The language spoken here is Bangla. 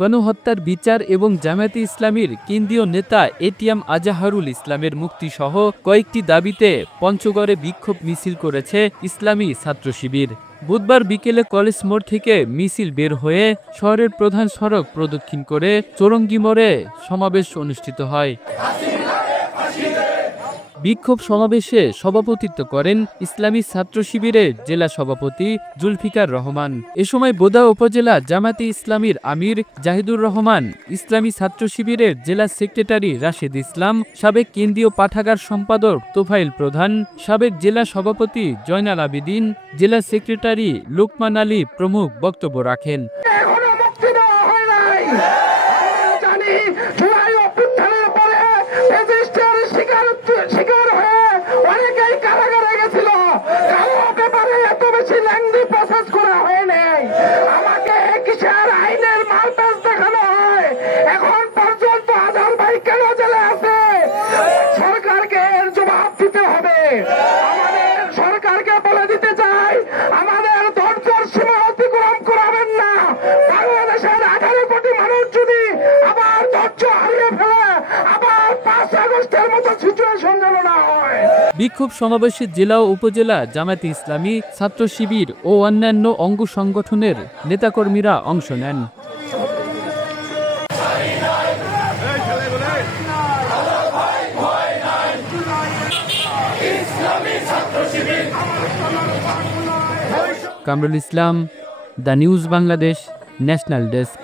গণহত্যার বিচার এবং জামায়াতে ইসলামীর কেন্দ্রীয় নেতা এটিএম আজাহারুল ইসলামের মুক্তিসহ কয়েকটি দাবিতে পঞ্চগড়ে বিক্ষোভ মিছিল করেছে ইসলামী ছাত্র শিবির। বুধবার বিকেলে কলেজ মোড় থেকে মিছিল বের হয়ে শহরের প্রধান সড়ক প্রদক্ষিণ করে চৌরঙ্গী মোড়ে সমাবেশ অনুষ্ঠিত হয়। বিক্ষোভ সমাবেশে সভাপতিত্ব করেন ইসলামী ছাত্র শিবিরের জেলা সভাপতি জুলফিকার রহমান। এ সময় বোদা উপজেলা জামায়াতে ইসলামীর আমির জাহিদুর রহমান, ইসলামী ছাত্র শিবিরের জেলা সেক্রেটারি রাশেদ ইসলাম, সাবেক কেন্দ্রীয় পাঠাগার সম্পাদক তোফাইল প্রধান, সাবেক জেলা সভাপতি জয়নাল আবেদিন, জেলা সেক্রেটারি লোকমান আলী প্রমুখ বক্তব্য রাখেন। সরকারকে বলে দিতে চাই, আমাদের ধৈর্যের সীমা অতিক্রম করাবেন না। বাংলাদেশের 18 কোটি মানুষ যদি আবার ধৈর্য হারিয়ে ফেলে, আবার 5 আগস্টের মতো সিচুয়েশন যেন না হয়। বিক্ষোভ সমাবেশে জেলা ও উপজেলা জামায়াতে ইসলামী, ছাত্র শিবির ও অন্যান্য অঙ্গ সংগঠনের নেতাকর্মীরা অংশ নেন। Kamrul Islam, the News Bangladesh, national desk.